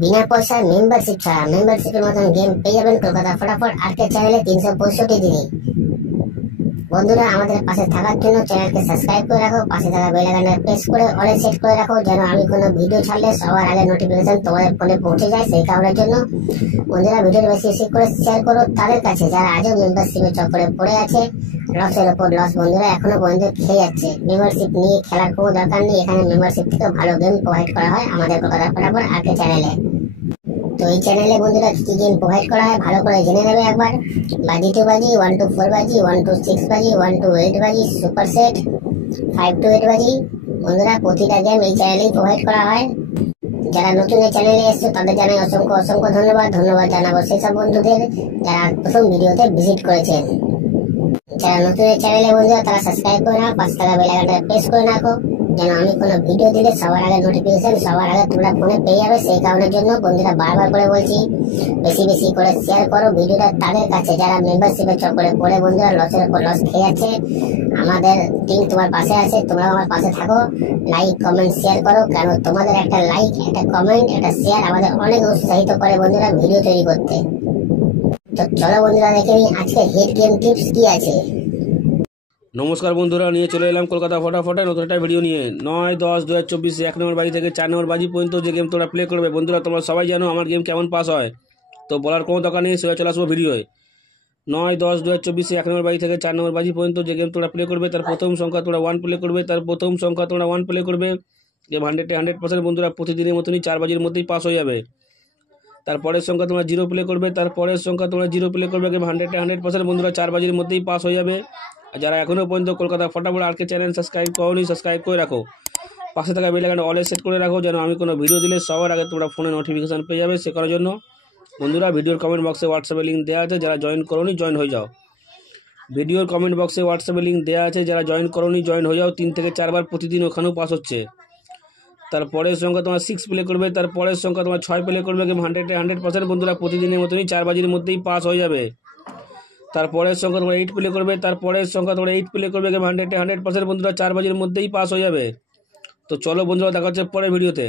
বিনা পয়সায় মেম্বারশিপ ছাড়া মেম্বারশিপের মতন গেম পেয়ে যাবেন কলকাতা ফটাফট আর্কেড চ্যানেলে 365 দিনে। বন্ধুরা, আমাদের পাশে থাকার জন্য চ্যানেলকে সাবস্ক্রাইব করে রাখো, পাশে থাকা বেল আইকনটা প্রেস করে অলে সেট করে রাখো, যেন আমি কোনো ভিডিও ছাড়লে সবার আগে নোটিফিকেশন তোমাদের ফোনে পৌঁছে যায়। সেই কারণের জন্য বন্ধুরা, ভিডিওটি বেশি বেশি করে শেয়ার করো তাদের কাছে যারা আজও মেম্বারশিপের চক্করে পড়ে আছে। লসের ওপর লস বন্ধুরা এখনো পর্যন্ত খেয়ে যাচ্ছে। মেম্বারশিপ নিয়ে খেলার কোনো দরকার নেই, এখানে মেম্বারশিপ থেকে ভালো গেম প্রোভাইড করা হয় আমাদের কলকাতা ফটাফট আর্কেড চ্যানেলে। তো এই চ্যানেলে বন্ধুরা কি গেম প্রোভাইড করা হয় ভালো করে জেনে নেবে একবার। বাজি 2 বাজি, 1 to 4 বাজি, 1 to 6 বাজি, 1 to 8 বাজি, সুপার সেট 5 to 8 বাজি। বন্ধুরা, প্রতিটা গেম এই চ্যানেলেই প্রোভাইড করা হয়। যারা নতুন এই চ্যানেলে এসছে তাদের জানাই অসংখ্য অসংখ্য ধন্যবাদ। ধন্যবাদ জানাবো সেসব বন্ধুদের যারা প্রথম ভিডিওতে ভিজিট করেছেন। যারা নতুন এই চ্যানেলে বন্ধুরা তারা সাবস্ক্রাইব করে নাও, পাশে থাকা বেল আইকনটা প্রেস করে রাখো, যেন আমি কোনো ভিডিও দিলে সবার আগে নোটিফিকেশন সবার আগে তোমরা ফোনে পেয়ে যাবে। সেই কারণের জন্য বন্ধুরা বারবার করে বলছি, বেশি বেশি করে শেয়ার করো ভিডিওটা তাদের কাছে যারা মেম্বারশিপের চক্করে পড়ে বন্ধুরা লসের উপর লস খেয়ে যাচ্ছে। আমাদের টিম তোমার পাশে আছে, তোমরাও আমার পাশে থাকো। লাইক কমেন্ট শেয়ার করো, কারণ তোমাদের একটা লাইক, একটা কমেন্ট, একটা শেয়ার আমাদের অনেক উৎসাহিত করে বন্ধুরা ভিডিও তৈরি করতে। তো চলো বন্ধুরা দেখে নিই আজকে হিট গেম টিপস কি আছে। নমস্কার বন্ধুরা, নিয়ে চলে এলাম কলকাতা ফটাফটে নতুন একটা ভিডিও নিয়ে। 9-10-2024 1 নম্বর বাজি থেকে 4 নম্বর বাজি পর্যন্ত যে গেম তোমরা প্লে করবে বন্ধুরা, তোমরা সবাই জানো আমার গেম কেমন পাস হয়, তো বলার কোনো দরকার নেই, সেটা চলে আসবো ভিডিওয়। 9-10-2024 1 নম্বর বাজি থেকে 4 নম্বর বাজি পর্যন্ত যে গেম তোমরা প্লে করবে তার প্রথম সংখ্যা তোমরা 1 প্লে করবে, তার প্রথম সংখ্যা তোমরা 1 প্লে করবে। গেম 100% বন্ধুরা প্রতিদিনের মতনই 4 বাজির মধ্যেই পাস হয়ে যাবে। তারপরের সংখ্যা তোমরা 0 প্লে করবে, তারপরের সংখ্যা তোমরা 0 প্লে করবে। গেম 100% বন্ধুরা 4 বাজির মধ্যেই পাস হয়ে যাবে। আর যারা এখনো পর্যন্ত কলকাতা ফটাফট আর্কেড চ্যানেল সাবস্ক্রাইব করোনি, সাবস্ক্রাইব করে রাখো, পাশে থাকা বেল আইকনটা অলে সেট করে রাখো, যেন আমি কোনো ভিডিও দিলে সবার আগে তোমরা ফোনে নোটিফিকেশন পেয়ে যাবে। সে করার জন্য বন্ধুরা ভিডিওর কমেন্ট বক্সে হোয়াটসঅ্যাপে লিঙ্ক দেওয়া আছে, যারা জয়েন করোনি জয়েন হয়ে যাও। ভিডিওর কমেন্ট বক্সে হোয়াটসঅ্যাপে লিঙ্ক দেওয়া আছে, যারা জয়েন করোনি জয়েন হয়ে যাও। 3 থেকে 4 বার প্রতিদিন ওখানেও পাস হচ্ছে। তারপরের সংখ্যা তোমার 6 প্লে করবে, তারপরের সংখ্যা তোমার 6 প্লে করবে। গেম 100% বন্ধুরা প্রতিদিনের মতনই 4 বাজির মধ্যেই পাস হয়ে যাবে। তারপরের সংখ্যা তোমরা 8 প্লে করবে, তারপরের সংখ্যা তোমরা 8 প্লে করবে। গেম 100% বন্ধুরা 4 বাজির মধ্যেই পাস হয়ে যাবে। তো চলো বন্ধুরা, দেখা হচ্ছে পরের ভিডিওতে।